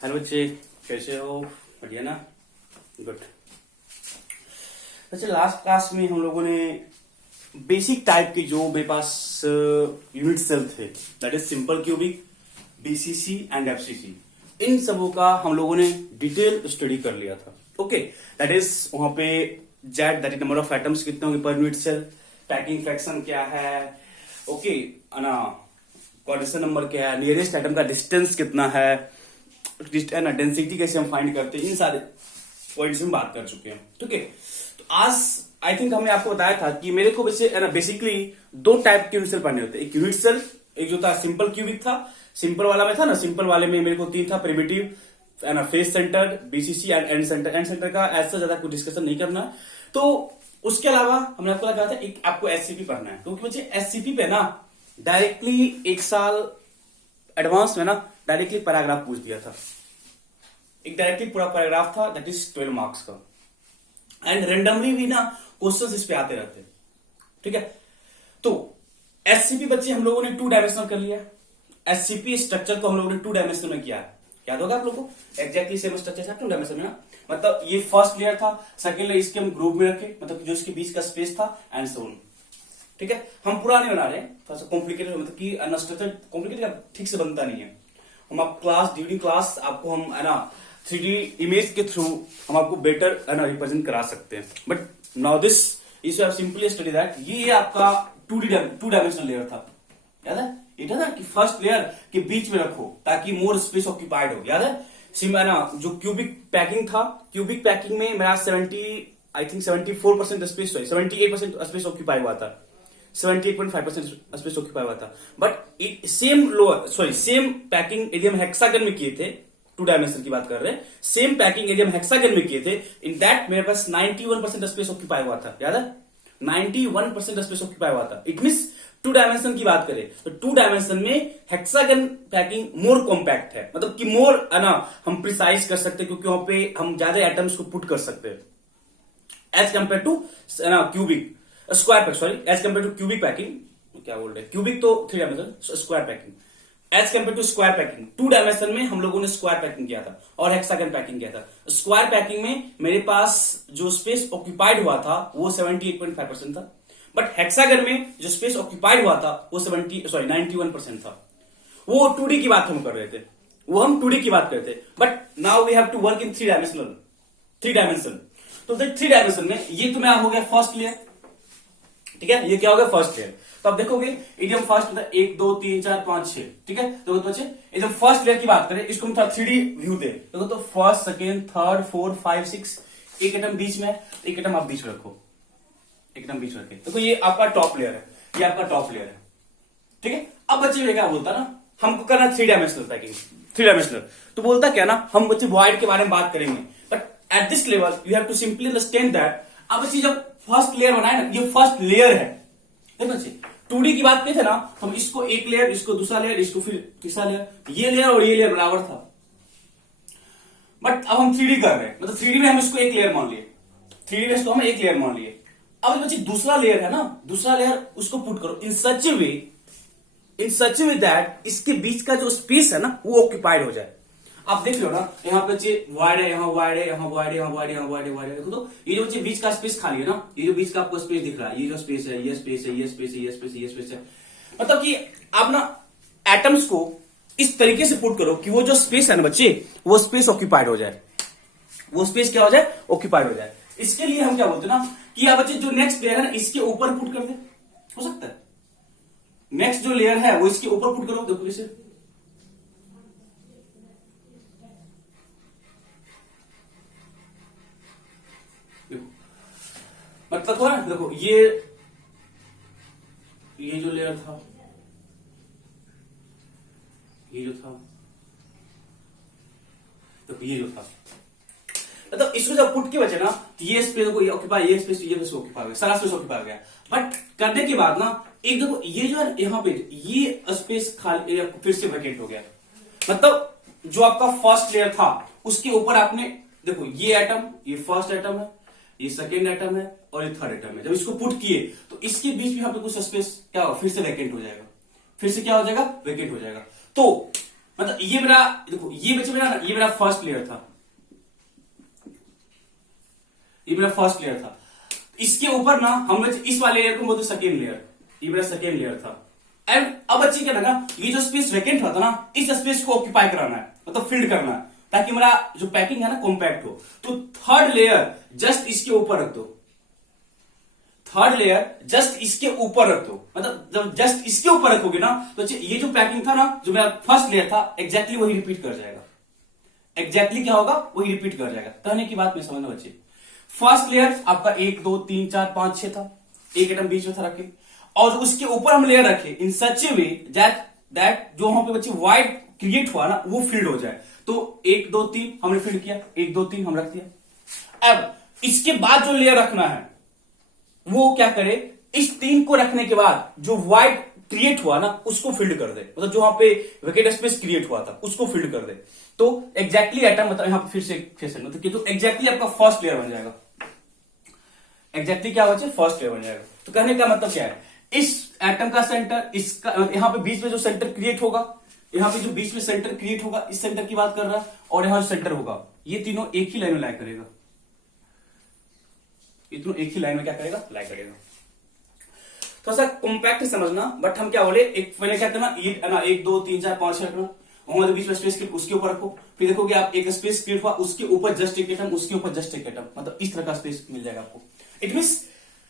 Hello बच्चे, कैसे हो? बढ़िया ना? गुड। अच्छा, लास्ट क्लास में हम लोगों ने बेसिक टाइप के जो मेरे पास यूनिट सेल थे, that is simple cubic, BCC and FCC, इन सबों का हम लोगों ने डिटेल स्टडी कर लिया था। ओके, दैट इज वहां पे Z that is number of atoms कितने होंगे पर यूनिट सेल, पैकिंग फ्रैक्शन क्या है, ओके ना, कोऑर्डिनेशन नंबर क्या है, नियरेस्ट एटम का डिस्टेंस कितना है, डेंसिटी कैसे हम फाइंड करते हैं, इन सारे पॉइंट्स में बात कर चुके हैं। ठीक है, तो आज आई थिंक हमने आपको बताया था कि मेरे को बेसिकली दो टाइप के यूनिट सेल पढ़ने होते हैं। एक यूनिट सेल, एक जो था सिंपल क्यूबिक था, सिंपल वाला में था ना, सिंपल वाले में मेरे को तीन था, primitive, face centre, BCC and and centre. And centre का ऐसा ज्यादा कुछ डिस्कशन नहीं करना है। तो उसके अलावा हमने आपको लगा था एक आपको एससीपी पढ़ना है, क्योंकि बच्चे एससीपी पे ना डायरेक्टली एक साल एडवांस में ना डायरेक्टली पैराग्राफ पूछ दिया था। एक डायरेक्टली पूरा पैराग्राफ था, दैट इज 12 मार्क्स का, एंड रेंडमली भी ना क्वेश्चंस इस पे आते रहते हैं। ठीक है, तो एससीपी बच्चे हम लोगों ने 2 डायमेंशनल कर लिया। एससीपी स्ट्रक्चर को हम लोगों ने 2 डायमेंशनल में किया है। याद होगा आप लोगों को? एक्जैक्टली सेम स्ट्रक्चर था 2 डायमेंशन में ना। मतलब ये फर्स्ट लेयर था, सेकंड लेयर इसके हम ग्रुप में रखे, मतलब जो इसके बीच का स्पेस था, एंड सो ऑन। ठीक है, हम पूरा नहीं बना रहे, थोड़ा सा कॉम्प्लिकेटेड, मतलब कि अनस्ट्रक्चर कॉम्प्लिकेटेड ठीक से बनता नहीं है। हम आप क्लास ड्यूरिंग क्लास आपको हम है ना 3D इमेज के थ्रू हम आपको बेटर है ना रिप्रेजेंट करा सकते हैं। But now this is simply study that ये आपका 2 डायमेंशनल लेयर था। याद है? ये था ना कि फर्स्ट लेयर के बीच में रखो ताकि मोर स्पेस ऑक्यूपाइड हो। याद है? है ना, जो क्यूबिक पैकिंग था, क्यूबिक पैकिंग में मेरा 74% स्पेस, 78% स्पेस ऑक्यूपाई हुआ था, 78.5% स्पेस ऑक्यूपाई हुआ था। बट सेम पैकिंग यदि हम हेक्सागन में किए थे, 2 डायमेंशन की बात कर रहे हैं, सेम पैकिंग यदि हम हेक्सागन में किए थे, इन दैट मेरे पास 91% स्पेस ऑक्यूपाई हुआ था। याद है? 91% स्पेस ऑक्यूपाई हुआ था। इट मींस 2 डायमेंशन की बात करें तो 2 डायमेंशन में हेक्सागन पैकिंग मोर कॉम्पैक्ट है, मतलब कि मोर है ना हम प्रिसाइज कर सकते हैं, क्योंकि वहां पे हम ज्यादा एटम्स को पुट कर सकते हैं as compare to cubic square pack, sorry, as compare to cubic packing, क्या बोल रहे हैं, क्यूबिक तो 3 dimension, square packing as compare to square packing. 2 dimension में हम लोगों ने स्क्वायर पैकिंग किया था और हेक्सागन पैकिंग किया था। स्क्वायर पैकिंग में मेरे पास जो स्पेस ऑक्यूपाइड हुआ था वो 78.5% था, बट हेक्सागन में जो स्पेस ऑक्यूपाइड हुआ था वो 91% था। वो 2D की बात हम कर रहे थे, वो हम 2D की बात करते, but now we have to work in 3 dimension. तो 3 डायमेंशन में ये तो मेरा हो गया फर्स्ट लेयर। ठीक है, ये क्या हो गया फर्स्ट लेयर। तो अब देखोगे एकदम फर्स्ट मतलब 1 2 3 4 5 6। ठीक है, तो बच्चे एकदम फर्स्ट लेयर की बात करें, इसको हम थोड़ा 3D व्यू दे तो फर्स्ट, सेकेंड, थर्ड, 4, 5, 6, एक एटम बीच में है, एक एटम आप बीच में रखो, एकदम बीच में रखे। देखो ये आपका टॉप लेयर है, ये आपका टॉप लेयर है। ठीक है, अब बच्चे ये क्या बोलता ना, हमको करना 3 डायमेंशनल पैकिंग, 3 डायमेंशनल। तो बोलता क्या ना, हम बच्चे वॉइड के बारे में बात करेंगे, but at this level you have to simply understand that. अब बच्चे जब फर्स्ट लेयर बनाए ना, ये फर्स्ट लेयर है। देखो बच्चे 2D की बात थे ना, हम इसको एक लेयर, इसको दूसरा लेयर, इसको फिर तीसरा लेयर, ये लेयर और ये लेयर बराबर था। बट अब हम 3D कर रहे हैं, मतलब 3D में हम इसको एक लेयर मान लिए, 3D में इसको हम एक लेयर मान लिए। अब बच्चे दूसरा लेयर है ना, दूसरा लेयर उसको पुट करो इन सच ए वे दैट इसके बीच का जो स्पेस है ना वो ऑक्यूपाइड हो जाए। आप देख लो ना, यहाँ पे बच्चे वाइड है, यहाँ वाइड है, यहाँ वाइड है, यहाँ वाइड है, यहाँ वाइड है, वाइड है। देखो तो ये जो बच्चे बीच का स्पेस खाली है ना, ये जो बीच का आपको स्पेस दिख रहा है, ये जो स्पेस है, ये स्पेस है, ये स्पेस है, ये स्पेस है, ये स्पेस है, मतलब कि आप ना एटम्स को इस तरीके से पुट करो कि वो जो स्पेस है ना बच्चे, वो स्पेस ऑक्यूपाइड हो जाए, वो स्पेस क्या हो जाए, ऑक्यूपाइड हो जाए। इसके लिए हम क्या बोलते हैं ना कि आप बच्चे जो नेक्स्ट लेयर है ना इसके ऊपर पुट कर दे, हो सकता है नेक्स्ट जो लेयर है वो इसके ऊपर पुट करो। देखो कैसे, मतलब हुआ ना, देखो ये जो लेयर था, ये जो था, देखो ये जो था, मतलब इसको जब पुट के बचे ना तो ये स्पेस को ऑक्यूपाई, ये स्पेस ऑक्यूपाई हो गया, सारा स्पेस ऑक्यूपाई हो गया। बट करने के बाद ना एक देखो ये जो है यहाँ पे ये स्पेस खाली फिर से वैकेंट हो गया। मतलब जो आपका फर्स्ट लेयर था उसके ऊपर आपने देखो ये एटम, ये फर्स्ट एटम है, ये सेकेंड एटम है और ये थर्ड एटम है। जब इसको पुट किए तो इसके बीच में यहाँ पे कुछ स्पेस क्या हो, फिर से वैकेंट हो जाएगा, फिर से क्या हो जाएगा, वैकेंट हो जाएगा। तो मतलब ये मेरा, देखो ये बच्चे मेरा ना, ये मेरा फर्स्ट लेयर था, ये मेरा फर्स्ट लेयर था। इसके ऊपर ना हम लोग इस वाले लेयर को बोलते सेकेंड लेयर, ये मेरा सेकेंड लेयर था। एंड अब बच्चे क्या लगा, ये जो स्पेस वैकेंट होता ना, इस स्पेस को ऑक्यूपाई कराना है, मतलब फिल्ड करना है, ताकि मेरा जो पैकिंग है ना कॉम्पैक्ट हो। तो थर्ड लेयर जस्ट इसके ऊपर रख दो, थर्ड लेयर जस्ट इसके ऊपर रख दो। मतलब जब जस्ट इसके ऊपर रखोगे ना, तो ये जो पैकिंग था ना, जो मेरा फर्स्ट लेयर था, एग्जैक्टली वही रिपीट कर जाएगा। एग्जैक्टली क्या होगा, वही रिपीट कर जाएगा। कहने की बात में समझना बच्चे, फर्स्ट लेयर आपका 1 2 3 4 5 6 था, एक एटम बीच में था रखे, और उसके ऊपर हम लेयर रखे इन सच ए वे दैट जो वहां पे बच्चे वाइड क्रिएट हुआ ना, वो फील्ड हो जाए। तो 1 2 3 हमने फील्ड किया, 1 2 3 हम रख दिया। अब इसके बाद जो लेयर रखना है वो क्या करे, इस 3 को रखने के बाद जो वाइड क्रिएट हुआ ना, उसको फील्ड कर दे। मतलब जो वहां पे वेकेट स्पेस क्रिएट हुआ था उसको फील्ड कर दे। तो एग्जैक्टली एटम, मतलब यहां पे फिर से मतलब तो एग्जैक्टली आपका फर्स्ट लेयर बन जाएगा। एग्जैक्टली क्या बचे, फर्स्ट लेयर बन जाएगा। तो कहने का मतलब क्या है, इस एटम का सेंटर, इसका यहां पे बीच में जो सेंटर क्रिएट होगा, यहां पे जो बीच में सेंटर क्रिएट होगा, इस सेंटर की बात कर रहा है, और यहां जो सेंटर होगा, ये तीनों एक ही लाइन में लाई करेगा, ये तीनों एक ही लाइन में क्या करेगा, लाई करेगा। थोड़ा सा कॉम्पैक्ट समझना, बट हम क्या बोले, एक पहले क्या करना, ये ना 1 2 3 4 5 रखना, वहां जो बीच में स्पेस उसके ऊपर रखो, फिर देखोगे आप एक स्पेस क्रिएट हुआ, उसके ऊपर जस्ट एक एटम, उसके ऊपर जस्ट एक एटम, मतलब इस तरह का स्पेस मिल जाएगा आपको। इट मींस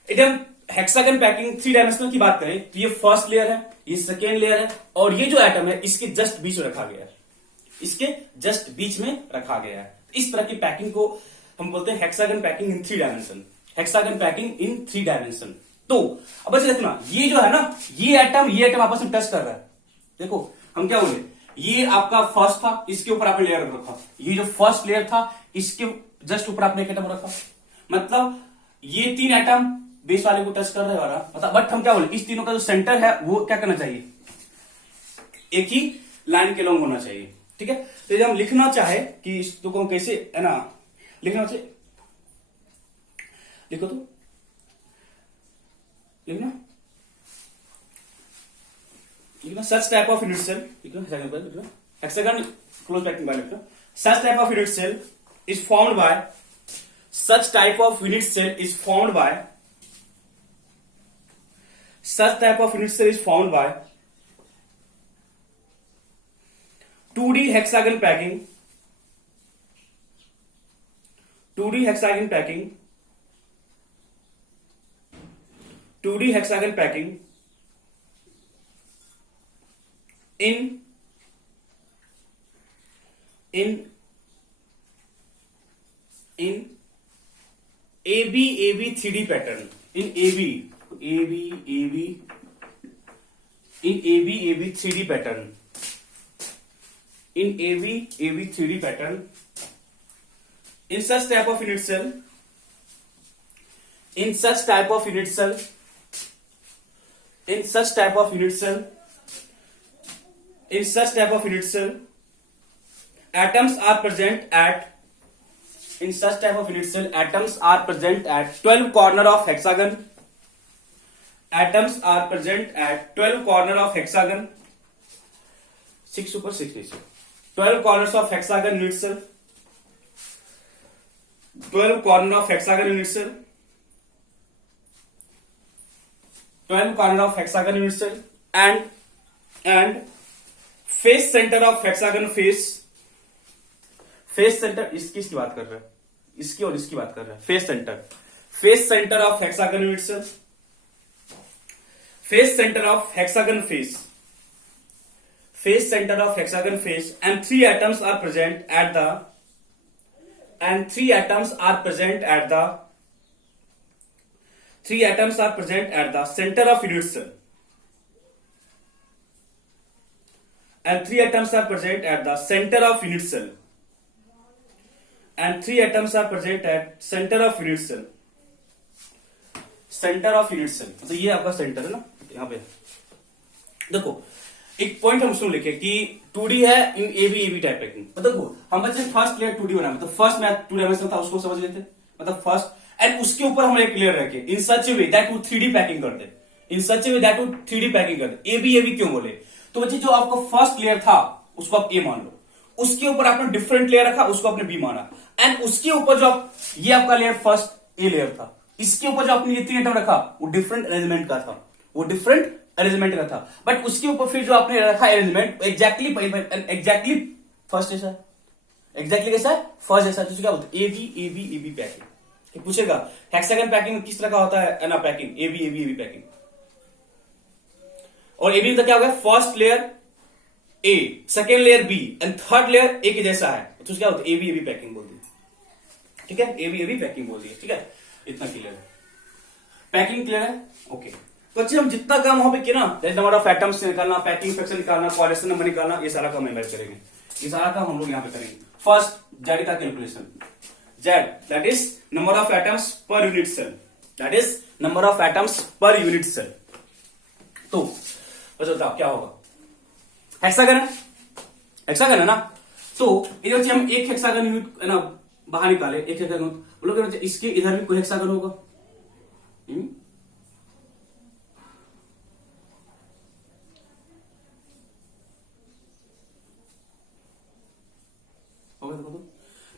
एकदम हेक्सागन पैकिंग 3 डायमेंशनल की बात करें तो ये फर्स्ट लेयर है, ये सेकेंड लेयर है, और ये जो एटम है इसके जस्ट बीच में रखा गया है, इसके जस्ट बीच में रखा गया है। इस तरह की पैकिंग को हम बोलते हैं हेक्सागन पैकिंग इन 3 डायमेंशन, हेक्सागन पैकिंग इन 3 डायमेंशन। तो अब बच्चे देखना, ये जो है ना, ये एटम आपस में टच कर रहा है। देखो हम क्या बोले, ये आपका फर्स्ट था, इसके ऊपर आपने लेयर रखा, ये जो फर्स्ट लेयर था इसके जस्ट ऊपर आपने एक एटम रखा, मतलब ये 3 एटम बेस वाले को टच कर रहे हैं, मतलब बट हम क्या बोले, इस तीनों का जो सेंटर है वो क्या करना चाहिए, एक ही लाइन के लॉन्ग होना चाहिए। ठीक है, तो जब हम लिखना चाहे कि इसको कैसे है ना लिखना चाहिए, लिखो तो लिखना such type of unit cell, लिखना हेक्सागन क्लोज पैकिंग बाय, लिखना such type of unit cell is formed by, such type of unit cell is formed by, such type of unit cell is formed by 2D hexagon packing, 2D hexagon packing, 2D hexagon packing in AB 3D pattern, in AB 3D pattern, in AB 3D pattern, in such type of unit cell, in such type of unit cell, in such type of unit cell, in such type of unit cell, atoms are present at, in such type of unit cell, atoms are present at 12 corner of hexagon, atoms are present at 12 corner of hexagon, 6 ऊपर 6 नीचे, 12 corners of hexagon unit cell, 12 corner of hexagon unit cell, 12 corner of hexagon unit cell, and face center of hexagon face, face centre, इसकी बात कर रहे हैं, इसकी और इसकी बात कर रहे हैं, face centre of hexagon unit cell, face centre of hexagon face, face centre of hexagon face, and 3 atoms are present at the, and 3 atoms are present at the, 3 atoms are present at the center of unit cell, and 3 atoms are present at the center of unit cell, and 3 atoms are present at center of unit cell, center of unit cell, तो ये आपका centre है ना, यहाँ पे देखो एक point हम सुन लिखे कि 2D है इन AB टाइप पैकिंग। मतलब देखो हम बच्चे फर्स्ट लेयर 2D बना, मतलब फर्स्ट में 2 डायमेंशन था उसको समझ लेते, मतलब फर्स्ट, एंड उसके ऊपर हम एक लेयर रखे इन सच ए वे दैट वो 3D पैकिंग कर दे, इन सच ए वे दैट वो 3D पैकिंग कर दे। AB क्यों बोले, तो बच्चे जो आपका फर्स्ट लेयर था उसको आप ए मान लो, उसके ऊपर आपने डिफरेंट लेयर रखा, उसको आपने बी माना, एंड उसके ऊपर जो आप, ये आपका लेयर फर्स्ट ए लेयर था, इसके ऊपर जो आपने ये 3 एटम रखा वो डिफरेंट अरेंजमेंट का था, वो डिफरेंट अरेंजमेंट का था, बट उसके ऊपर फिर जो आपने रखा अरेंजमेंट एग्जैक्टली फर्स्ट जैसा, एग्जैक्टली कैसा है, फर्स्ट जैसा। तो क्या बोलते हैं, ए बी पैकिंग। पूछेगा हेक्सागन पैकिंग में किस तरह का होता है ना पैकिंग, ए बी पैकिंग, और ए बी का क्या होगा, first layer A, second layer B and third layer A के जैसा है, तो क्या होता है, ए बी पैकिंग बोल दी, ठीक है, ए बी पैकिंग बोल दी, ठीक है, इतना क्लियर है, पैकिंग क्लियर है, ओके। तो अच्छे हम जितना काम वहां पे किया ना, जैसे नंबर ऑफ एटम्स निकालना, पैकिंग फ्रैक्शन निकालना, कोऑर्डिनेशन नंबर निकालना, ये सारा काम मेमोराइज करेंगे, ये सारा काम हम लोग यहाँ पे करेंगे। फर्स्ट जेड का calculation, Z that is number of atoms per unit cell, that is number of atoms per unit cell. तो बस बताओ क्या होगा, हेक्सागन है, हेक्सागन है ना, तो इधर से हम एक हेक्सागन यूनिट है ना बाहर निकाले, एक हेक्सागन, बोलोगे इसके इधर भी कोई हेक्सागन होगा,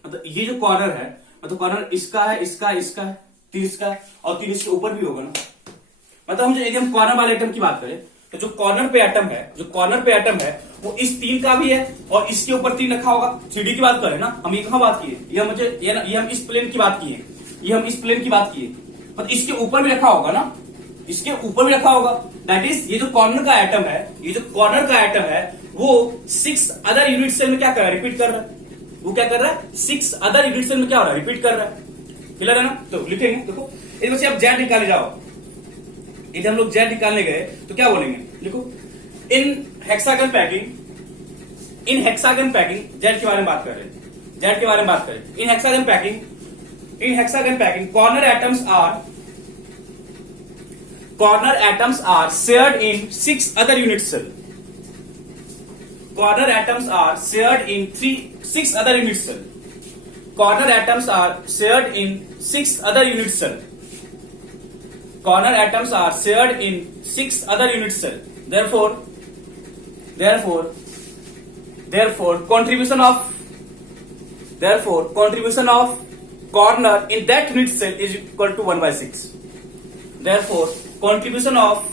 मतलब ये जो कॉर्नर है, मतलब कॉर्नर इसका है, इसका है, 30 का है, और 3 इसके ऊपर भी होगा ना, मतलब हम जो यदि हम कॉर्नर वाले एटम की बात करें, तो जो कॉर्नर पे एटम है, जो कॉर्नर पे एटम है वो इस 3 का भी है, और इसके ऊपर 3 रखा होगा। 3D की बात करें ना, हम ये कहां बात किए, ये हम इस प्लेन की बात किए, ये हम इस प्लेन की बात किए, मतलब इसके ऊपर भी रखा होगा ना, इसके ऊपर भी रखा होगा, दैट इज ये जो कॉर्नर का एटम है, ये जो कॉर्नर का एटम है वो 6 अदर यूनिट सेल में क्या कर रहा है, रिपीट कर रहा है, वो क्या कर रहा है, 6 अदर यूनिट सेल में क्या हो रहा है, रिपीट कर रहा है, क्लियर है ना। तो लिखेंगे, देखो इधर से आप जेड निकाले जाओ, इधर हम लोग जेड निकालने गए तो क्या बोलेंगे, लिखो इन hexagon packing, in hexagon packing, Z के बारे में बात कर रहे हैं, जेड के बारे में बात करें, in hexagon packing, in hexagon packing corner atoms are shared in 6 other unit cell, corner atoms are shared in 6 other unit cell, corner atoms are shared in 6 other unit cell, corner atoms are shared in 6 other unit cell, therefore contribution of corner in that unit cell is equal to 1/6, therefore contribution of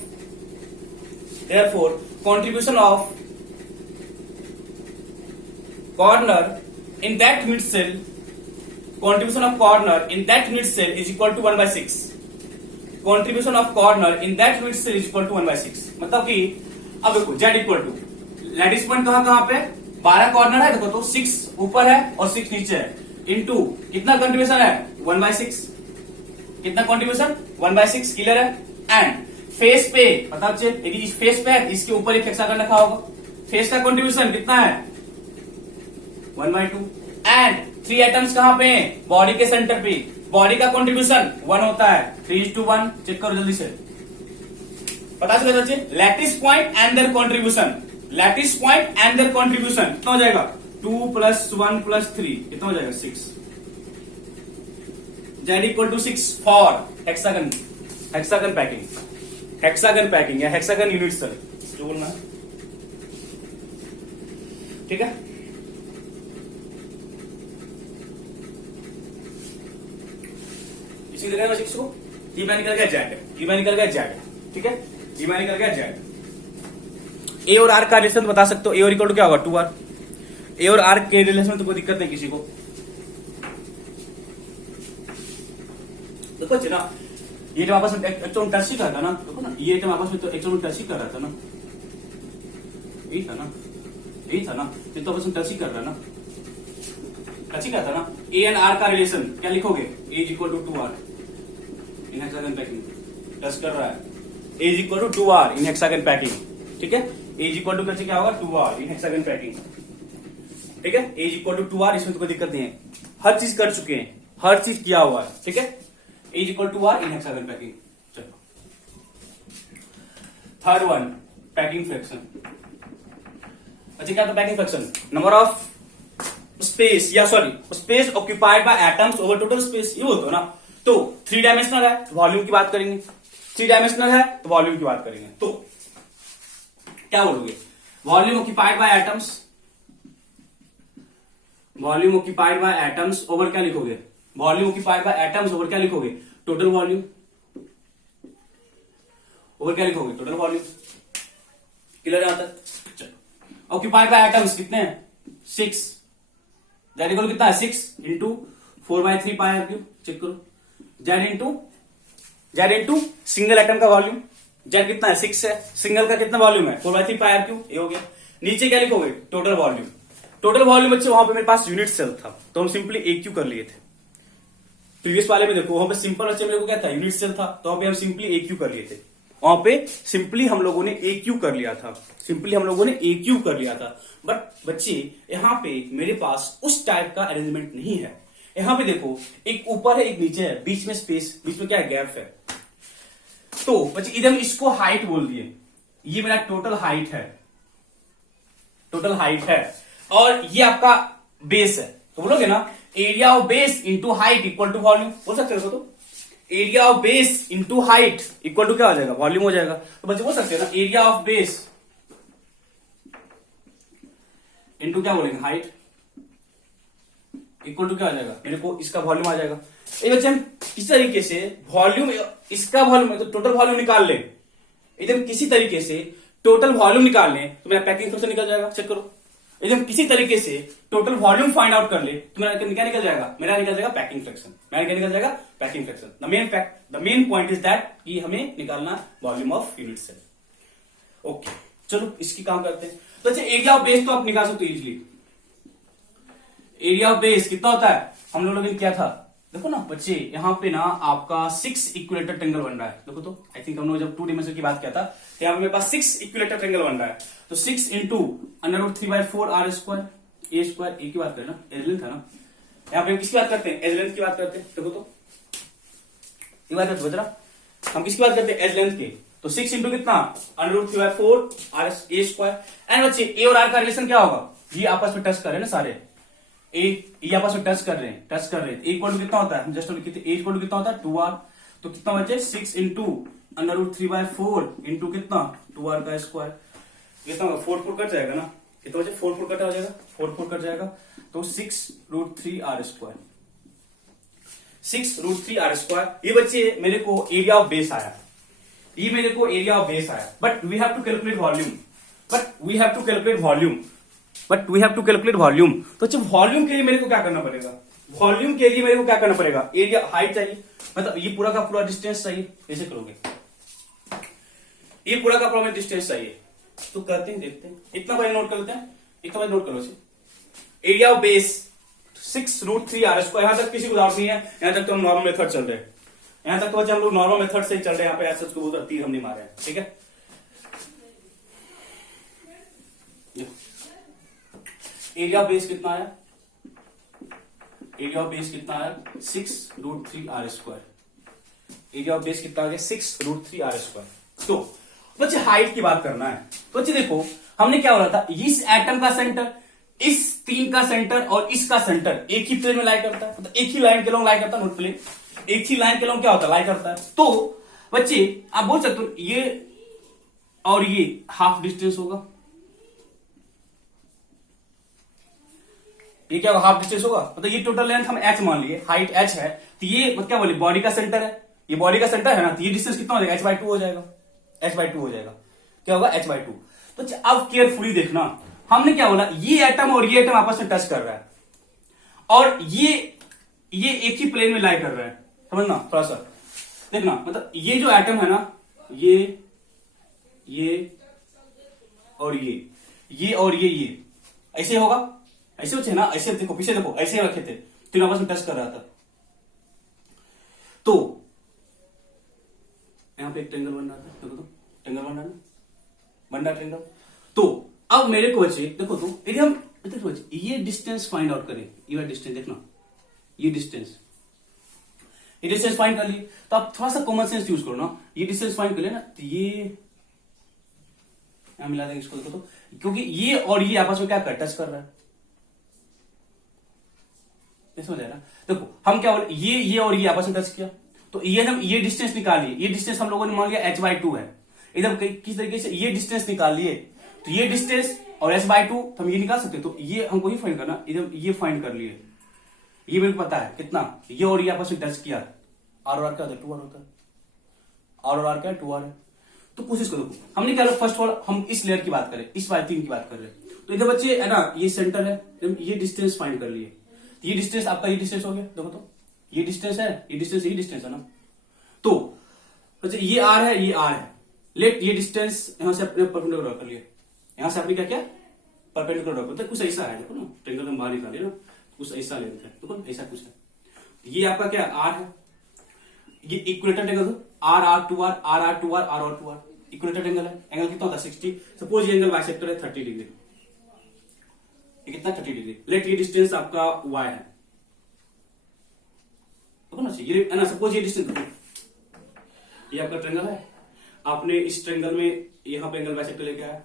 corner in that unit cell, contribution of corner in that unit cell is equal to 1/6, contribution of corner in that unit cell is equal to 1/6, मतलब कि अब देखो z equal to lattice point कहां पे, 12 corner है, देखो तो 6 ऊपर है और 6 नीचे है, इनटू कितना कंट्रीब्यूशन है, 1/6, कितना कंट्रीब्यूशन 1/6, क्लियर है। एंड फेस पे पता चले, यदि इस फेस पे है, इसके ऊपर एक हेक्सागन रखा होगा, फेस का कंट्रीब्यूशन कितना है 1/2, एंड 3 एटम्स कहां पे हैं, बॉडी के सेंटर पे, बॉडी का कंट्रीब्यूशन 1 होता है, 3:1, चेक करो जल्दी से, पता चला बच्चे, lattice point and there contribution, lattice point and there contribution कितना हो जाएगा, 2 + 1 + 3 कितना हो जाएगा 6, z equal to 6 for hexagon, hexagon packing या हेक्सागन यूनिट सेल जो बोलना है, ठीक है। इसी तरह को ये मैं निकल गया जेड, ये मैं निकल गया जेड, ठीक है, ये मैं निकल गया जेड। ए और आर का रिलेशन बता सकते हो, ए और इक्वल टू क्या होगा 2r, ए और आर के रिलेशन में तो कोई दिक्कत नहीं किसी को, देखो ना ये जब आपस में इलेक्ट्रॉन टच ही कर रहा था ना, देखो ना ये जब आपस में तो इलेक्ट्रॉन टच ही कर रहा था ना, यही था ना, ये तो आपस में टच ही कर रहा ना, टच ही करता ना। ए एंड आर का रिलेशन क्या लिखोगे, a equal to 2r in hexagon packing, touch कर रहा है, a equal to 2r in hexagon packing, ठीक है, ए इक्वल टू कैसे क्या होगा 2r इन हेक्सागन पैकिंग, ठीक है, ए इक्वल टू 2r, इसमें तो कोई दिक्कत नहीं है, हर चीज कर चुके हैं, हर चीज किया हुआ है, ठीक है, a equal to 2r in hexagon packing. चलो थर्ड वन, पैकिंग फ्रैक्शन। अच्छा क्या था packing fraction, number of space या sorry space occupied by atoms over total space, ये बोलते हो ना। तो 3 डायमेंशनल है तो वॉल्यूम की बात करेंगे, 3 डायमेंशनल है तो वॉल्यूम की बात करेंगे, तो क्या बोलोगे, volume occupied by atoms volume occupied by atoms over क्या लिखोगे, volume occupied by atoms over क्या लिखोगे, टोटल वॉल्यूम, ओवर क्या लिखोगे, टोटल वॉल्यूम। क्लियर है यहां तक। ऑक्यूपाइड बाय एटम्स कितने हैं, 6, दैट इक्वल कितना है, 6 into 4/3 pi r cube. Check करो, जेड इंटू सिंगल एटम का वॉल्यूम, जेड कितना है, 6 है, सिंगल का कितना वॉल्यूम है, 4/3 पाई आर क्यूब। ये हो गया। नीचे क्या लिखोगे, टोटल वॉल्यूम। टोटल वॉल्यूम बच्चे वहां पे मेरे पास यूनिट सेल था तो हम सिंपली AQ कर लिए थे। प्रीवियस वाले में देखो वहां पे सिंपल बच्चे मेरे को क्या था, यूनिट सेल था, तो वहां पे हम सिंपली AQ कर लिए थे। वहां पे सिंपली हम लोगों ने AQ कर लिया था, सिंपली हम लोगों ने AQ कर लिया था। बट बच्चे यहां पे मेरे पास उस टाइप का अरेंजमेंट नहीं है। यहां पे देखो एक ऊपर है एक नीचे है, बीच में स्पेस, बीच में क्या है, गैप है। तो बच्चे इधर हम इसको हाइट बोल दिए, ये मेरा टोटल हाइट है, टोटल हाइट है, और ये आपका बेस है। तो बोलोगे ना area of base into height equal to volume, बोल सकते हो तो area of base into height equal to क्या हो जाएगा, वॉल्यूम हो जाएगा। तो बच्चे बोल सकते हैं ना एरिया ऑफ बेस इंटू क्या बोलेंगे, हाइट इक्वल टू क्या आ जाएगा, मेरे को इसका वॉल्यूम आ जाएगा। ये बच्चे हम किस तरीके से वॉल्यूम, इसका वॉल्यूम तो टोटल वॉल्यूम निकाल ले, एकदम किसी तरीके से टोटल वॉल्यूम निकाल ले तो मेरा पैकिंग फ्रैक्शन निकल जाएगा। चेक करो, एकदम किसी तरीके से टोटल वॉल्यूम फाइंड आउट कर ले तो मेरा क्या निकल जाएगा, मेरा निकल जाएगा पैकिंग फ्रैक्शन, मेरा क्या निकल जाएगा, packing fraction. The main point is that कि हमें निकालना volume of unit cell. Okay चलो इसकी काम करते हैं। तो अच्छा एरिया ऑफ बेस तो आप निकाल सकते हो इजिली। एरिया ऑफ बेस कितना होता है, हम लोगों ने क्या था, देखो ना बच्चे यहाँ पे ना आपका 6 इक्विलेटर ट्रायंगल बन रहा है। देखो तो आई थिंक हम लोग जब 2 डिमेंशन की बात किया था तो यहाँ पे मेरे पास 6 इक्विलेटर ट्रायंगल बन रहा है। तो 6 इंटू √3/4 r स्क्वायर ए स्क्वायर, ए की बात करें ना, एज लेंथ है ना, यहाँ पे हम किसकी बात करते हैं, एज लेंथ की बात करते हैं। देखो तो ये बात करते बच्चा, हम किसकी बात करते हैं, एज लेंथ की। तो 6 इंटू कितना √3/4 r ए स्क्वायर। एंड बच्चे ए और आर का रिलेशन क्या होगा, ये आपस में टच कर रहे हैं ना सारे, ये आपस में टच कर रहे हैं। इक्वल टू कितना होता है, हम जस्ट लिखे थे इक्वल टू कितना होता है 2r। तो कितना बचे 6 इंटू √3/4 इंटू कितना 2r का स्क्वायर, कितना होगा 4 कट जाएगा ना, कितना बचे 4 कट हो जाएगा, 4 कट जाएगा। तो 6√3r स्क्वायर, 6√3r स्क्वायर। ये बच्चे मेरे को एरिया ऑफ बेस आया, ये मेरे को एरिया ऑफ बेस आया। But we have to calculate volume, तो अच्छा वॉल्यूम के लिए मेरे को क्या करना पड़ेगा, वॉल्यूम के लिए मेरे को क्या करना पड़ेगा, एरिया हाइट चाहिए, मतलब ये पूरा का पूरा डिस्टेंस चाहिए। कैसे करोगे, ये पूरा का पूरा डिस्टेंस चाहिए। तो करते हैं, देखते हैं, इतना बार नोट कर लेते हैं, इतना बार नोट करो। Area of base 6√3r square. यहां तक किसी को डाउट नहीं है, यहां तक तो हम नॉर्मल मेथड चल रहे हैं, यहां तक तो हम लोग नॉर्मल मेथड से ही चल रहे हैं, यहाँ पे ऐसा उसको तीर हम नहीं मारे हैं। ठीक है, एरिया बेस कितना है, एरिया ऑफ बेस कितना है 6√3r square. Area of base कितना आ गया 6√3r स्क्वायर। तो बच्चे हाइट की बात करना है। तो बच्चे देखो हमने क्या बोला था, इस एटम का सेंटर, इस 3 का सेंटर और इसका सेंटर एक ही प्लेन में लाई करता है, मतलब एक ही लाइन के लॉन्ग लाई करता है, नोट प्लेन एक ही लाइन के लॉन्ग क्या होता है, लाई करता है। तो बच्चे आप बोल सकते हो ये और ये हाफ डिस्टेंस होगा, ये क्या होगा, हाफ डिस्टेंस होगा। मतलब ये टोटल लेंथ हम h मान लिए, हाइट h है, तो ये मतलब क्या बोले बॉडी का सेंटर है, ये बॉडी का सेंटर है ना, तो ये डिस्टेंस कितना हो जाएगा, h/2 हो जाएगा, h/2 हो जाएगा। क्या होगा h/2। तो अब केयरफुली देखना, हमने क्या बोला, ये एटम और ये एटम आपस में टच कर रहा है और ये एक ही प्लेन में लाई कर रहा है, समझना थोड़ा सा देखना। मतलब ये जो एटम है ना, ये और ये और ये ऐसे होगा, ऐसे होते ना, ऐसे देखो पीछे देखो, ऐसे रखे थे, तीनों आपस में टच कर रहा था। तो यहां पे एक ट्रायंगल बन रहा था, देखो तो ट्रायंगल बन रहा ट्रायंगल। तो अब मेरे को बच्चे देखो तो यदि हम देखो ये डिस्टेंस फाइंड आउट करें, ये डिस्टेंस देखना, ये डिस्टेंस फाइंड कर लिए, तो आप थोड़ा सा कॉमन सेंस यूज करो ना, ये डिस्टेंस फाइंड कर लेना, तो ये यहां मिला देंगे इसको, देखो तो क्योंकि ये और ये आपस में क्या कर टच कर रहा है, समझ आया ना। देखो हम क्या बोले, ये और ये आपस में टच किया, तो ये हम ये डिस्टेंस निकाल लिए, ये डिस्टेंस हम लोगों ने मान लिया h/2 है, एकदम किस तरीके से ये डिस्टेंस निकाल लिए, तो ये डिस्टेंस और h/2 तो हम ये निकाल सकते हैं, तो ये हमको ही फाइंड करना, इधर ये फाइंड कर लिए, ये मेरे को पता है कितना, ये और ये आपस में टच किया, r और r क्या होता है, 2r होता है, r और r क्या है, 2r है। तो कोशिश करो, हमने क्या फर्स्ट ऑफ ऑल हम इस लेयर की बात करें, इस वाले 3 की बात कर रहे हैं, तो इधर बच्चे है ना ये सेंटर है, ये डिस्टेंस फाइंड कर लिए, ये डिस्टेंस आपका ये डिस्टेंस हो गया, देखो तो ये डिस्टेंस है, ये डिस्टेंस यही डिस्टेंस है ना, तो बच्चे ये r है, ये r है, लेट ये डिस्टेंस यहां से अपने परपेंडिकुलर ड्रॉ कर लिए, यहां से आपने क्या क्या परपेंडिकुलर ड्रॉ करते, कुछ ऐसा है, देखो ना ट्रायंगल हम बाहर निकाले ना, कुछ ऐसा लेते हैं, देखो ऐसा कुछ है, ये आपका क्या r है, ये equilateral triangle r r 2r r r 2r r r 2r equilateral triangle है, एंगल कितना होता है 60, सपोज ये एंगल बाइसेक्टर है 30 डिग्री, ये कितना 30 डिग्री, लेट ये डिस्टेंस आपका y है, देखो ना ये है ना, सपोज ये डिस्टेंस, ये आपका ट्रायंगल है, आपने इस ट्रायंगल में यहां पे एंगल बाइसेक्टर लेके आया,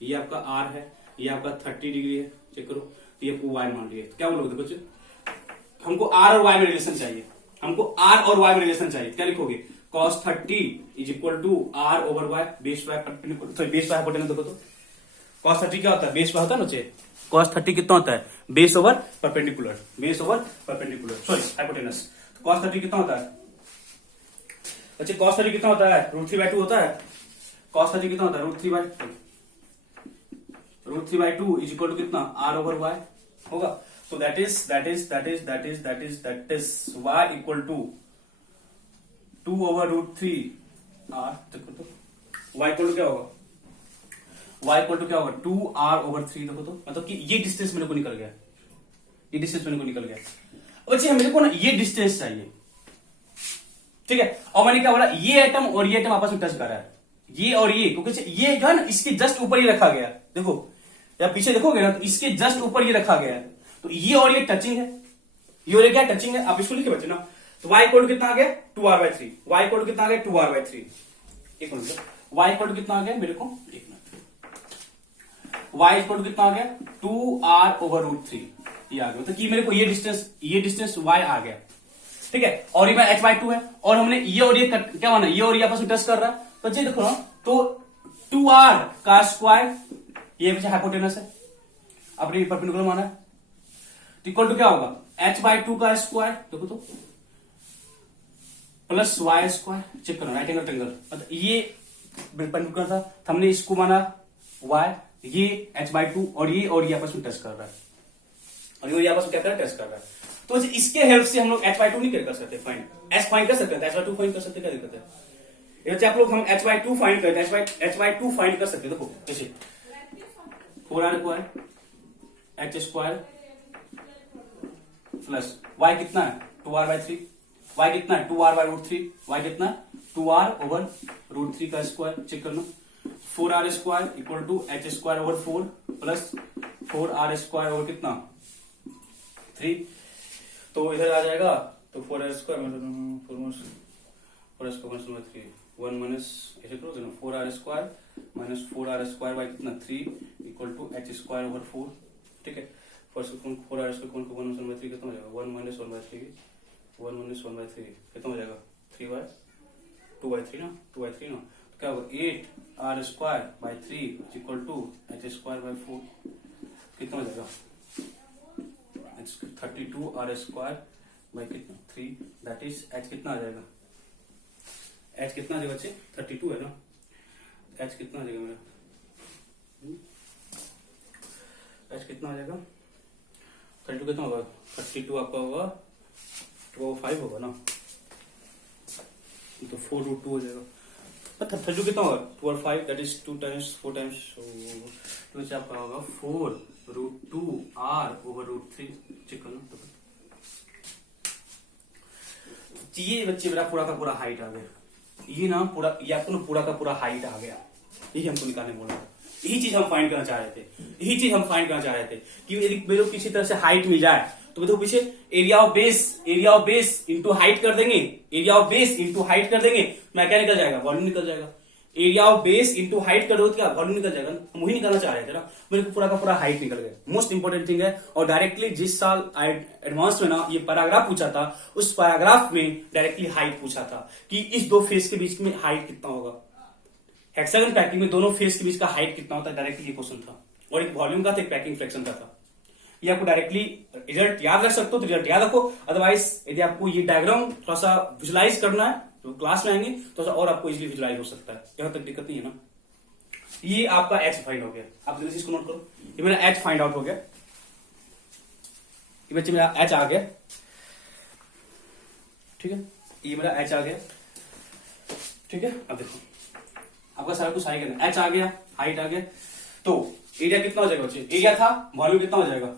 ये आपका r है, ये आपका 30 डिग्री है, चेक करो, तो ये आपको y मान लिया, तो क्या बोलोगे बच्चे, हमको r और y में रिलेशन चाहिए, हमको r और y में रिलेशन चाहिए, क्या लिखोगे, cos 30 is equal to r over y, base y perpendicular, sorry base y hypotenuse, देखो तो cos 30 क्या होता है, बेस y होता है ना बच्चे, cos 30 कितना होता है, base over perpendicular, base over perpendicular, sorry hypotenuse, cos 30 कितना होता है बच्चे, cos 30 कितना होता है, √3/2 होता है, cos 30 कितना होता है, √3/2 इज इक्वल टू कितना, r ओवर y होगा, तो that is y equal to 2 over √3 r, देखो तो y इक्वल टू क्या होगा, y इक्वल टू क्या होगा 2r ओवर 3, देखो तो मतलब कि ये डिस्टेंस मेरे को निकल गया, ये डिस्टेंस मेरे को निकल गया, बच्चे मेरे को ना ये डिस्टेंस चाहिए, ठीक है, और मैंने क्या बोला, ये एटम और ये एटम आपस में टच कर रहा है, ये और ये, क्योंकि ये जो है ना इसके जस्ट ऊपर ही रखा गया, देखो या पीछे देखोगे ना तो इसके जस्ट ऊपर ये रखा गया है, तो ये और ये टचिंग है, ये और ये क्या टचिंग है, आप इसको लिखे बच्चे ना, तो y इक्वल टू कितना आ गया 2r/3, y इक्वल टू कितना आ गया 2r/3, एक मिनट, y इक्वल टू कितना आ गया मेरे को, एक मिनट, y इक्वल टू कितना आ गया 2r ओवर √3, ये आ गया, मतलब कि मेरे को ये डिस्टेंस y आ गया, ठीक है, और ये h/2 है, और हमने ये और ये क्या माना, ये और ये आपस में टच कर रहा है, तो ये देखो ना, तो 2r का स्क्वायर, ये हाइपोटेनस है, अपने परपेंडिकुलर माना है, इक्वल टू क्या होगा h/2 का स्क्वायर, देखो तो प्लस y स्क्वायर, चेक करो राइट एंगल ट्रायंगल, मतलब ये परपेंडिकुलर था, हमने इसको माना y, ये h/2 और ये आपस में टच कर रहा है, और ये आपस में क्या कर रहा है, टच कर रहा है, तो इसके हेल्प से हम लोग h/2 नहीं कर सकते फाइंड, s फाइंड कर सकते हैं, h/2 फाइंड कर सकते, क्या दिक्कत है, ये आप लोग हम h/2 फाइंड करते हैं, h/2 फाइंड कर सकते हैं, देखो कैसे 4r square h square plus y कितना है 2r/3, y कितना है 2r/√3, y कितना है 2r ओवर √3 का स्क्वायर, चेक करना, 4r square equal to h square over 4 plus 4r square over कितना 3, तो इधर आ जाएगा, तो 4r स्क्वायर 3 1 माइनस ऐसे करो ना, 4r square minus 4r square by कितना 3 equal to h square over 4, ठीक है, फर्स्ट 4r स्क्वायर कौन को 1/3 कितना हो जाएगा 1 माइनस 1/3 कितना हो जाएगा 2/3 ना, तो क्या होगा 8r square by 3 equal to h square by 4, कितना हो जाएगा 32r स्क्वायर बाय कितना 3, दैट इज h कितना आ जाएगा, h कितना आ जाएगा बच्चे 32 है ना, h कितना आ जाएगा मेरा, h कितना आ जाएगा 32 कितना होगा 32 आपका होगा 5 होगा ना, तो 4√2 हो जाएगा, 32 कितना होगा 2 और 5 दैट इज 2 टाइम्स 4 टाइम्स, तो आपका होगा 4√2r ओवर √3, चेक करना, ये बच्चे मेरा पूरा का पूरा हाइट आ गया, ये ना पूरा, ये आपको ना पूरा का पूरा हाइट आ गया, यही हमको निकालने बोला, यही चीज हम फाइंड करना चाह रहे थे, कि यदि मेरे को किसी तरह से हाइट मिल जाए तो देखो पीछे area of base into height कर देंगे, मैं क्या निकल जाएगा वॉल्यूम निकल जाएगा, area of base into height कर दो तो क्या वॉल्यूम निकल जाएगा, हम वही निकालना चाह रहे थे ना, मेरे को पूरा का पूरा हाइट निकल गया, मोस्ट इंपोर्टेंट थिंग है, और डायरेक्टली जिस साल एडवांस में ना ये पैराग्राफ पूछा था, उस पैराग्राफ में डायरेक्टली हाइट पूछा था कि इस दो फेस के बीच में हाइट कितना होगा, हेक्सागन पैकिंग में दोनों फेस के बीच का हाइट कितना होता है, डायरेक्टली ये क्वेश्चन था, और एक वॉल्यूम का था, एक पैकिंग फ्रैक्शन का था। ये आपको डायरेक्टली रिजल्ट याद रख सकते हो तो रिजल्ट याद रखो, अदरवाइज यदि आपको ये डायग्राम थोड़ा सा विजुलाइज करना है तो क्लास में आएंगे तो और आपको इजीली विजुलाइज हो सकता है, यहां तक दिक्कत नहीं है ना। ये आपका एच फाइंड हो गया, आप जल्दी से इसको नोट करो, ये मेरा एच फाइंड आउट हो गया, ये बच्चे मेरा एच आ गया, ठीक है, ये मेरा एच आ गया, ठीक है। अब देखो आपका सारा कुछ हाई करना, एच आ गया, हाइट आ गया, तो एरिया कितना हो जाएगा बच्चे, एरिया था, वॉल्यूम कितना हो जाएगा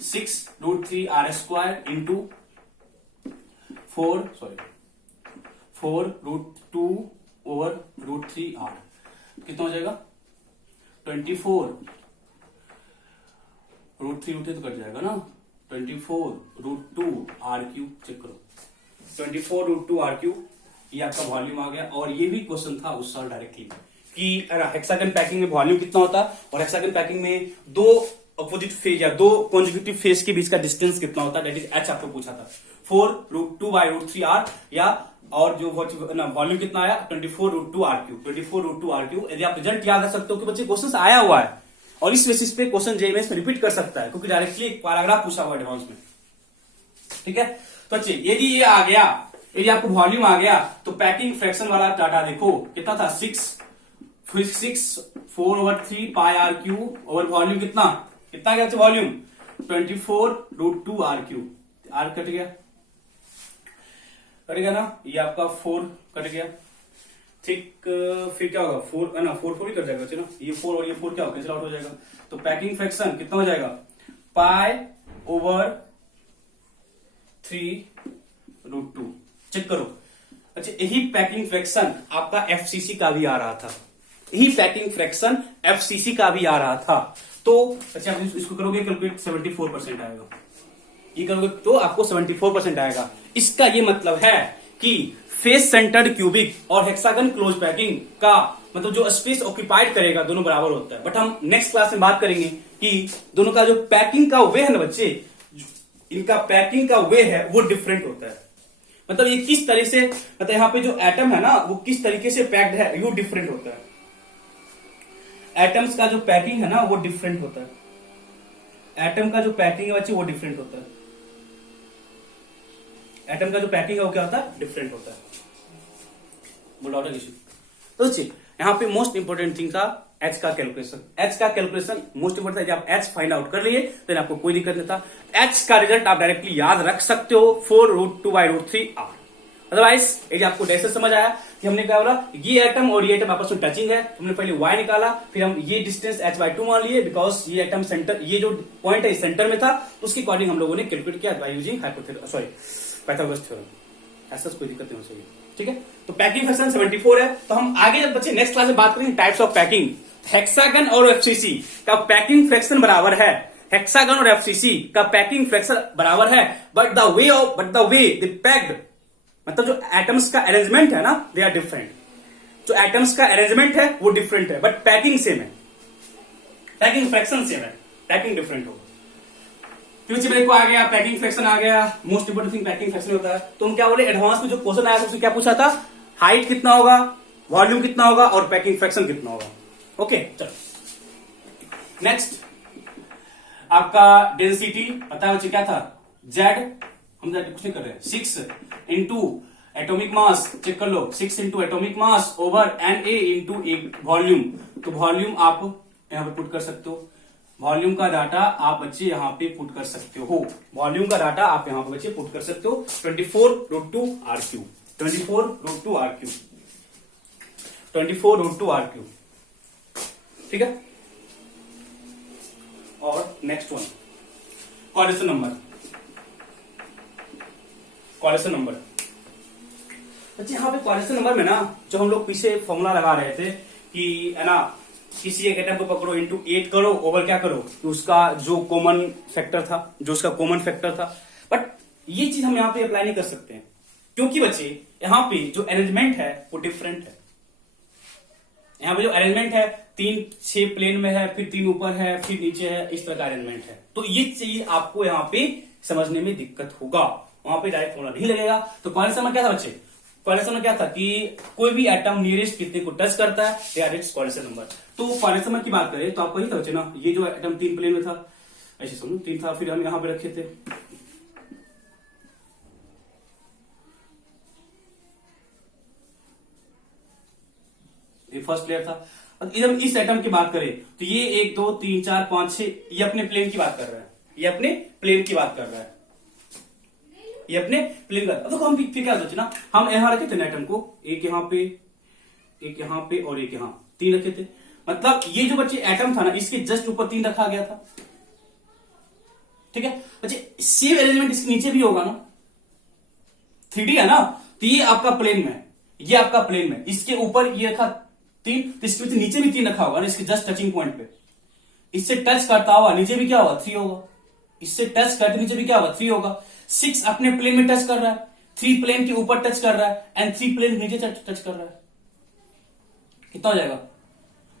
6√3 r² इंटू 4√2/√3r कितना हो जाएगा 24√3 तो कट जाएगा ना, 24√2r³ चेक करो, 24√2r³ ये आपका वॉल्यूम आ गया। और ये भी क्वेश्चन था उस साल डायरेक्टली कि हेक्सागन पैकिंग में वॉल्यूम कितना होता है और हेक्सागन पैकिंग में दो अपोजिट फेज या दो कॉन्जिक्यूटिव फेज के बीच का डिस्टेंस कितना होता है, दैट इज एच आपको पूछा था 4√2/√3r, या और जो वॉल्यूम कितना आया 24√2r³, 24√2r³। यदि आप रिजल्ट याद रख सकते हो कि बच्चे क्वेश्चन आया हुआ है और इस बेसिस पे क्वेश्चन जेईएमएस में रिपीट कर सकता है क्योंकि डायरेक्टली एक पैराग्राफ पूछा हुआ एडवांस में, ठीक है। तो अच्छे यदि ये आ गया, यदि आपको वॉल्यूम आ गया तो पैकिंग फ्रैक्शन वाला डाटा देखो कितना था 4/3 और वॉल्यूम कितना गया वॉल्यूम 24√2r³, आर कट गया ना, ये आपका 4 कट गया, ठीक। फिर क्या होगा 4 है ना, 4 भी कट जाएगा ना, ये 4 और ये 4 क्या होगा कैंसिल आउट हो जाएगा, तो पैकिंग फ्रैक्शन कितना हो जाएगा π/3√2 चेक करो। अच्छा यही पैकिंग फ्रैक्शन आपका एफसीसी का भी आ रहा था, यही पैकिंग फ्रैक्शन एफसीसी का भी आ रहा था। तो अच्छा आप इसको करोगे कैलकुलेट 74% आएगा, ये करोगे तो आपको 74% आएगा। इसका ये मतलब है कि फेस सेंटर्ड क्यूबिक और हेक्सागन क्लोज पैकिंग का मतलब जो स्पेस ऑक्यूपाइड करेगा दोनों बराबर होता है, बट हम नेक्स्ट क्लास में बात करेंगे कि दोनों का जो पैकिंग का वे है ना बच्चे, इनका पैकिंग का वे है वो डिफरेंट होता है, मतलब ये किस तरह से, मतलब यहाँ पे जो एटम है ना वो किस तरीके से पैक्ड है वो डिफरेंट होता है, एटम्स का जो पैकिंग है ना वो डिफरेंट होता है, एटम का जो पैकिंग है बच्चे वो डिफरेंट होता है, एटम का जो पैकिंग है वो क्या होता है डिफरेंट होता है, बोल इश्यू। तो यहाँ पे मोस्ट इंपोर्टेंट थिंग था एच का कैलकुलेशन, एच का कैलकुलेशन मोस्ट इंपोर्टेंट था, जब आप एच फाइंड आउट कर लिए तो आपको कोई दिक्कत नहीं था। एच का रिजल्ट आप डायरेक्टली याद रख सकते हो 4√2/√3r, अदरवाइज यदि आपको जैसे समझ आया कि हमने क्या बोला ये एटम और ये एटम आपस में टचिंग है, हमने पहले y निकाला, फिर हम ये डिस्टेंस h/2 मान लिए बिकॉज ये एटम सेंटर, ये जो पॉइंट है सेंटर में था, तो उसके अकॉर्डिंग हम लोगों ने कैलकुलेट किया बाय यूजिंग पाइथागोरस थ्योरम, ऐसा कोई दिक्कत नहीं हो सकती, ठीक है। तो पैकिंग फ्रैक्शन 74 है, तो हम आगे जब बच्चे नेक्स्ट क्लास में बात करेंगे टाइप्स ऑफ पैकिंग, हेक्सागन और एफसीसी का पैकिंग फ्रैक्शन बराबर है, हेक्सागन और एफसीसी का पैकिंग फ्रैक्शन बराबर है, but the way they packed, मतलब जो एटम्स का अरेंजमेंट है ना दे आर डिफरेंट, जो एटम्स का अरेंजमेंट है वो डिफरेंट है, बट पैकिंग सेम है, पैकिंग फ्रैक्शन सेम है, पैकिंग डिफरेंट होगा। तो मेरे को आ गया पैकिंग फ्रैक्शन आ गया, most important thing packing fraction होता है। तो हम क्या बोले एडवांस में जो क्वेश्चन आया उसमें क्या पूछा था, हाइट कितना होगा, वॉल्यूम कितना होगा और पैकिंग फ्रैक्शन कितना होगा। ओके चलो नेक्स्ट आपका डेंसिटी पता है बच्चे क्या था, जेड, हम कुछ नहीं कर रहे, 6 इंटू एटोमिक मास, चेक कर लो 6 into atomic mass over Na into एक वॉल्यूम, तो वॉल्यूम आप यहां पे पुट कर सकते हो, वॉल्यूम का डाटा आप बच्चे यहां पे पुट कर सकते हो, वॉल्यूम का डाटा आप यहां पे बच्चे पुट कर सकते हो 24√2r³, 24√2r³, 24√2r³, ठीक है। और next one coordination number, coordination number बच्चे यहाँ पे कोऑर्डिनेशन नंबर में ना जो हम लोग पीछे फॉर्मूला लगा रहे थे कि है ना किसी एक एटम को पकड़ो इंटू 8 करो ओवर क्या करो कि उसका जो कॉमन फैक्टर था, जो उसका कॉमन फैक्टर था, बट ये चीज हम यहाँ पे अप्लाई नहीं कर सकते हैं क्योंकि बच्चे यहाँ पे जो अरेंजमेंट है वो डिफरेंट है, यहाँ पे जो अरेंजमेंट है 3-6 प्लेन में है, फिर 3 ऊपर है, फिर नीचे है, इस तरह का अरेंजमेंट है, तो ये चीज आपको यहाँ पे समझने में दिक्कत होगा, वहां पे डायरेक्ट फॉर्मूला नहीं लगेगा। तो कोऑर्डिनेशन नंबर क्या था बच्चे, कोऑर्डिनेशन में क्या था कि कोई भी एटम नियरेस्ट कितने को टच करता है they are its coordination number. तो कोऑर्डिनेशन नंबर की बात करें तो आपको ही था बच्चे ना, ये जो एटम 3 प्लेन में था, ऐसे समझो 3 था, फिर हम यहां पे रखे थे ये फर्स्ट लेयर था। एकदम इस एटम की बात करें तो ये 1 2 3 4 5 6 ये अपने प्लेन की बात कर रहा है, ये अपने प्लेन की बात कर रहा है, ये अपने प्लेन का। तो हम फिर क्या सोचे ना, हम यहां रखे थे ना एटम को, एक यहां पे, एक यहां पे और एक यहां, 3 रखे थे। मतलब ये जो बच्चे एटम था ना इसके जस्ट ऊपर 3 रखा गया था। ठीक है बच्चे, सेम अरेंजमेंट इसके नीचे भी होगा ना, 3D है ना, तो ये आपका प्लेन में, ये आपका प्लेन में, इसके ऊपर ये रखा 3, तो इसके नीचे भी 3 रखा होगा ना, इसके जस्ट टचिंग पॉइंट पे। इससे टच करता हुआ नीचे भी क्या होगा 3 होगा, इससे टच करते नीचे भी क्या होगा 3 होगा। 6 अपने प्लेन में टच कर रहा है, 3 प्लेन के ऊपर टच कर रहा है एंड 3 प्लेन नीचे टच कर रहा है, कितना हो जाएगा।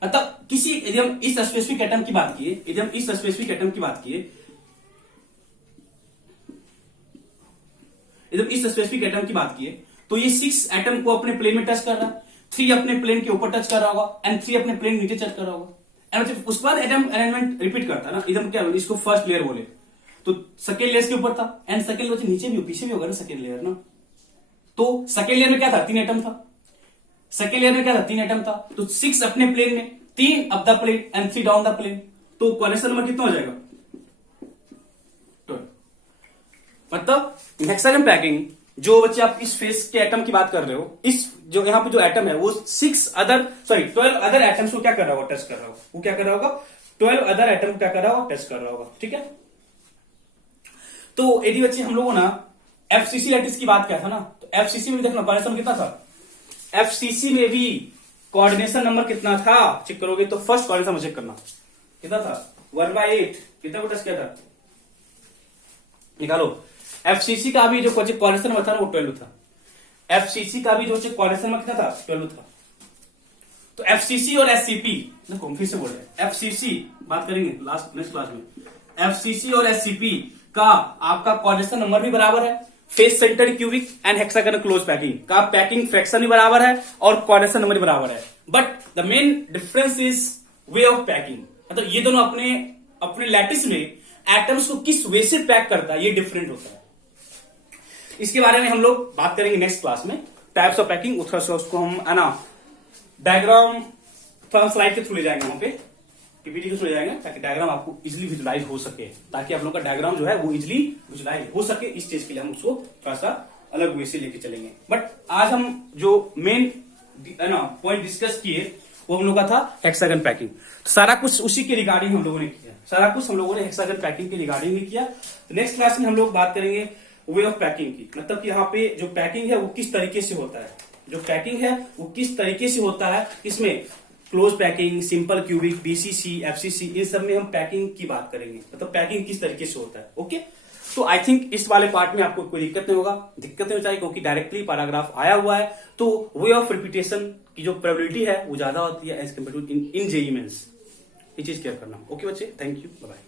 मतलब किसी यदि हम इस स्पेसिफिक एटम की बात किए, यदि हम इस स्पेसिफिक एटम की बात किए, यदि हम इस स्पेसिफिक एटम की बात किए तो ये 6 एटम को अपने प्लेन में टच कर रहा है, 3 अपने प्लेन के ऊपर टच कर रहा होगा एंड 3 अपने प्लेन नीचे टच कर रहा होगा। एंड उसके बाद एटम अरेंजमेंट रिपीट करता है ना, एकदम क्या इसको फर्स्ट लेयर बोले तो सेकेंड लेयर के ऊपर था एंड सेकेंड लेयर नीचे भी पीछे भी होगा ना सेकेंड लेयर ना। तो सेकेंड लेयर में क्या था 3 एटम था, सेकेंड लेयर में क्या था 3 एटम था, तो 6 अपने प्लेन में, 3 up the plane and 3 down the plane, तो कोऑर्डिनेशन नंबर कितना हो जाएगा 12। मतलब हेक्सागन पैकिंग जो बच्चे आप इस फेस के एटम की बात कर रहे हो, इस जो यहां पे जो एटम है वो 12 अदर एटम्स को क्या कर रहा होगा टच कर रहा होगा, वो क्या कर रहा होगा 12 अदर एटम को क्या कर रहा होगा टच कर रहा होगा। ठीक है, तो यदि बच्चे हम लोगों ना एफसीसी लैटिस की बात किया था ना, तो एफसीसी में भी देखना कोऑर्डिनेशन कितना था, एफसीसी में भी कोऑर्डिनेशन नंबर कितना था चेक करोगे तो फर्स्ट कोऑर्डिनेशन चेक करना कितना था 1/8, कितना को टच किया था निकालो। एफसीसी का भी जो कोऑर्डिनेशन नंबर था ना वो 12 था, एफसीसी का भी जो कोऑर्डिनेशन नंबर कितना था 12 था। तो एफसीसी और एससीपी देखो फिर से बोल रहे हैं, एफसीसी बात करेंगे नेक्स्ट क्लास में, एफसीसी और एससीपी का आपका कोऑर्डिनेशन नंबर भी बराबर है, face centred cubic and hexagonal close packing का पैकिंग फ्रैक्शन भी बराबर है और कोऑर्डिनेशन नंबर भी बराबर है। But the main difference is way of packing, मतलब ये दोनों अपने अपने लैटिस में एटम्स को किस वे से पैक करता है ये डिफरेंट होता है। इसके बारे में हम लोग बात करेंगे नेक्स्ट क्लास में, टाइप्स ऑफ पैकिंग। उसको हम है ना डायग्राम थोड़ा स्लाइड के थ्रू ले जाएंगे, वहां पे पीपीटी के थ्रू ले जाएंगे ताकि डायग्राम आपको इजिली विजुलाइज हो सके, ताकि आप लोग का डायग्राम जो है वो इजिली विजुलाइज हो सके। इस चीज के लिए हम उसको थोड़ा सा अलग वे से लेके चलेंगे। बट आज हम जो मेन है ना पॉइंट डिस्कस किए वो हम लोग का था हेक्सागन पैकिंग। सारा कुछ उसी के रिगार्डिंग हम लोगों ने किया, सारा कुछ हम लोगों ने हेक्सागन पैकिंग के रिगार्डिंग ही किया। नेक्स्ट क्लास में हम लोग बात करेंगे वे ऑफ पैकिंग की, मतलब कि यहाँ पे जो पैकिंग है वो किस तरीके से होता है, जो पैकिंग है वो किस तरीके से होता है, इसमें close packing, simple cubic, BCC, FCC, इन सब में हम पैकिंग की बात करेंगे, मतलब पैकिंग किस तरीके से होता है। ओके, तो आई थिंक इस वाले पार्ट में आपको कोई दिक्कत नहीं होगा, दिक्कत नहीं चाहिए क्योंकि डायरेक्टली पैराग्राफ आया हुआ है, तो वे ऑफ रिपीटेशन की जो प्रोबेबिलिटी है वो ज्यादा होती है as compare to in JEE mains. ये चीज क्लियर करना। ओके बच्चे, थैंक यू, बाय बाय।